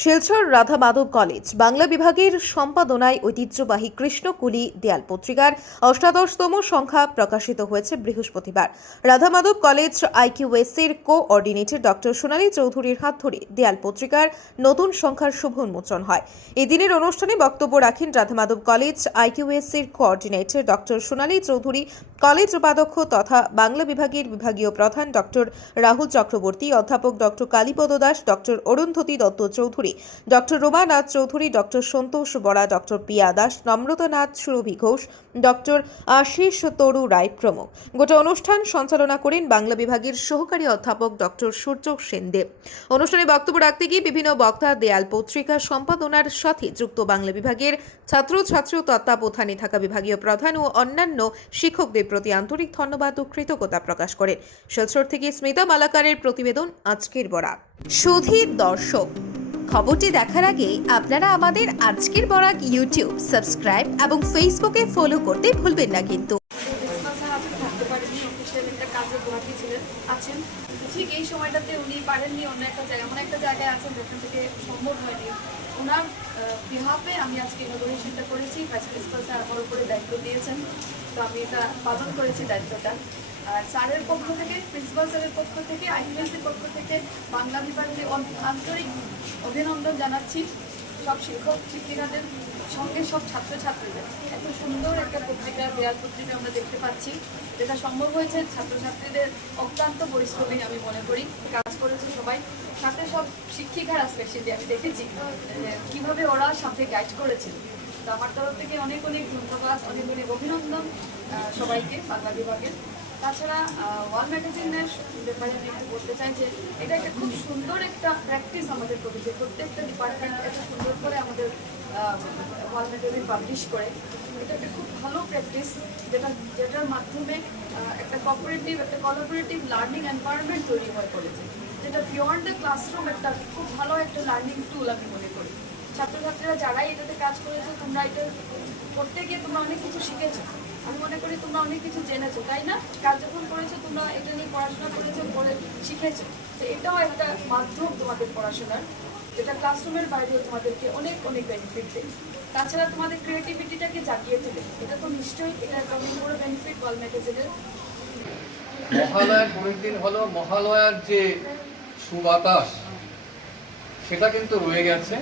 Silchar Radha Madhab college Bangla বিভাগের সম্পাদনায় ঐতিহ্যবাহী কৃষ্ণকুলি দেয়াল পত্রিকার ৮৮তম সংখ্যা প্রকাশিত হয়েছে বৃহস্পতিবার। রাধা মাধব কলেজ আইকিউএসির কোঅর্ডিনেটর ডক্টর সোনালী চৌধুরীর হাত ধরে দেয়াল পত্রিকার নতুন সংখ্যার শুভ উন্মোচন হয়। এই দিনের অনুষ্ঠানে বক্তব্য রাখেন রাধা মাধব কলেজ আইকিউএসির coordinator doctor Sonali Chowdhury, college উপাধ্যক্ষ তথা বাংলা বিভাগের বিভাগীয় প্রধান ডক্টর রাহুল চক্রবর্তী, অধ্যাপক doctor Kalipada Das, doctor Arundhati Dutta Chowdhury, doctor Roma Nath Chowdhury, doctor Santosh Bora, doctor Piya Das, Namrata Nath, Surabhi Ghosh, doctor Ashis Taru Roy প্রমুখ। গোটা অনুষ্ঠান সঞ্চালনা করেন বাংলা বিভাগের সহকারী অধ্যাপক ডক্টর সূর্য সেনদেব। অনুষ্ঠানে বক্তব্য রাখতে গিয়ে বিভিন্ন বক্তা দেয়াল পত্রিকা সম্পাদনার সাথে যুক্ত বাংলা বিভাগের ছাত্রছাত্রী তত্ত্বাবধানে থাকা বিভাগীয় প্রধান ও অন্যান্য শিক্ষকদের প্রতি আন্তরিক ধন্যবাদ ও কৃতজ্ঞতা প্রকাশ করেন। শিলচর থেকে স্মিতা মালাকারের প্রতিবেদন আজকের বরাক। সুধীর দর্শক, খবরটি দেখার আগে আপনারা আমাদের আজকের বরাক ইউটিউব সাবস্ক্রাইব এবং ফেসবুকে ফলো করতে ভুলবেন না কিন্তু। ঠিক এই সময়টাতে উনি পারেননি, অন্য একটা জায়গায় এমন একটা জায়গায় আছেন যেখান থেকে সম্ভব হয়নি। ওনার বিহাফে আমি আজকে ইনোগ্রেশনটা করেছি। ভাইস প্রিন্সিপাল স্যার আমার উপরে দায়িত্ব দিয়েছেন, তো আমি এটা পালন করেছি দায়িত্বটা। আর স্যারের পক্ষ থেকে, প্রিন্সিপাল স্যারের পক্ষ থেকে, আইকিউএসির পক্ষ থেকে বাংলা বিভাগকে আন্তরিক অভিনন্দন জানাচ্ছি। সব শিক্ষক শিক্ষিকাদের সঙ্গে সব ছাত্রছাত্রীদের এত সুন্দর একটা পত্রিকা, দেয়াল পত্রিকা আমরা দেখতে পাচ্ছি, যেটা সম্ভব হয়েছে ছাত্রছাত্রীদের অক্লান্ত পরিশ্রমে আমি মনে করি। কাজ করেছে সবাই, সাথে সব শিক্ষিকারা স্পেশালি আমি দেখেছি কীভাবে ওরা সাথে গাইড করেছিল। তো আমার তরফ থেকে অনেক অনেক ধন্যবাদ, অনেক অনেক অভিনন্দন সবাইকে বাংলা বিভাগের। তাছাড়া ওয়াল ম্যাগাজিনের ব্যাপারে আমি একটু বলতে চাই যে এটা একটা খুব সুন্দর একটা প্র্যাকটিস আমাদের করি, যে প্রত্যেকটা ডিপার্টমেন্ট এত সুন্দর করে আমাদের ওয়াল ম্যাগাজিন পাবলিশ করে। এটা একটা খুব ভালো প্র্যাকটিস, যেটার মাধ্যমে একটা কোলাবোরেটিভ লার্নিং এনভায়রনমেন্ট তৈরি হয় কলেজে, যেটা বিয়ন্ড দ্য ক্লাসরুম একটা খুব ভালো একটা লার্নিং টুল আমি মনে করি। ছাত্রছাত্রীরা যারাই এটাতে কাজ করেছো, তোমরা এটা করতে গিয়ে তোমরা অনেক কিছু শিখেছো। আমি মনে করি তোমরা অনেক কিছু জেনেছো, তাই না? কাজ যখন করেছো তোমরা এটা নিয়ে পড়াশোনা করেছো, করে শিখেছো। তো এটাও একটা মাধ্যম তোমাদের পড়াশোনার, যেটা ক্লাসরুমের বাইরেও তোমাদেরকে অনেক অনেক বেনিফিট দেয়। তাছাড়া তোমাদের ক্রিয়েটিভিটিটাকে জাগিয়ে তোলে, এটা তো নিশ্চয়ই এটা একটা অনেক বড় বেনিফিট ওয়াল ম্যাগাজিনের। মহালয়ার পরের দিন হলো মহালয়ার যে সুবাতাস, সেটা কিন্তু রয়ে গেছে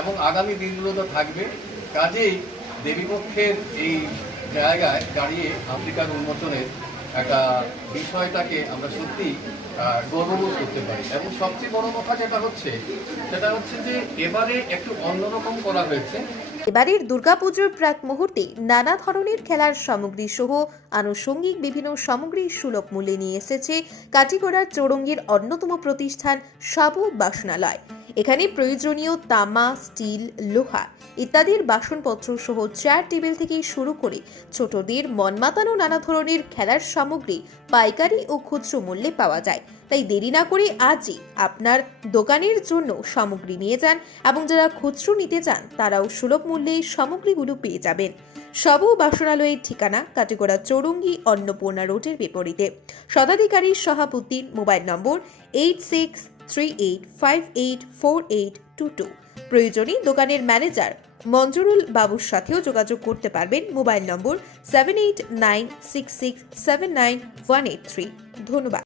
এবং আগামী দিনগুলোতে থাকবে। কাজেই দেবীপক্ষের এই জায়গায় দাঁড়িয়ে আফ্রিকার উন্মোচনের একটা বিষয়টাকে আমরা সত্যি গর্ববোধ করতে পারি। এবং সবচেয়ে বড় কথা যেটা হচ্ছে সেটা হচ্ছে যে এবারে একটু অন্যরকম করা হয়েছে। এবারের দুর্গাপুজোর প্রাক মুহূর্তে নানা ধরনের খেলার সামগ্রী সহ আনুষঙ্গিক বিভিন্ন সামগ্রী সুলভ মূল্যে নিয়ে এসেছে কাটিগড়ার চৌরঙ্গীর অন্যতম প্রতিষ্ঠান সাবু বাসনালয়। এখানে প্রয়োজনীয় তামা, স্টিল, লোহা ইত্যাদির বাসনপত্র সহ চেয়ার টেবিল থেকে শুরু করে ছোটদের মন মাতানো নানা ধরনের খেলার সামগ্রী পাইকারি ও খুচরো মূল্যে পাওয়া যায়। তাই দেরি না করে আজই আপনার দোকানের জন্য সামগ্রী নিয়ে যান এবং যারা খুচরো নিতে চান তারাও সুলভ মূল্যে সামগ্রীগুলো পেয়ে যাবেন। সাবু বাসনালয়ের ঠিকানা কাটিগড়া চৌরঙ্গী অন্নপূর্ণা রোডের বিপরীতে। শতাধিকারী সভাপতি, মোবাইল নম্বর 8638584822। প্রয়োজনে দোকানের ম্যানেজার মঞ্জুরুল বাবুর সাথেও যোগাযোগ করতে পারবেন। মোবাইল নম্বর 7896679183। ধন্যবাদ।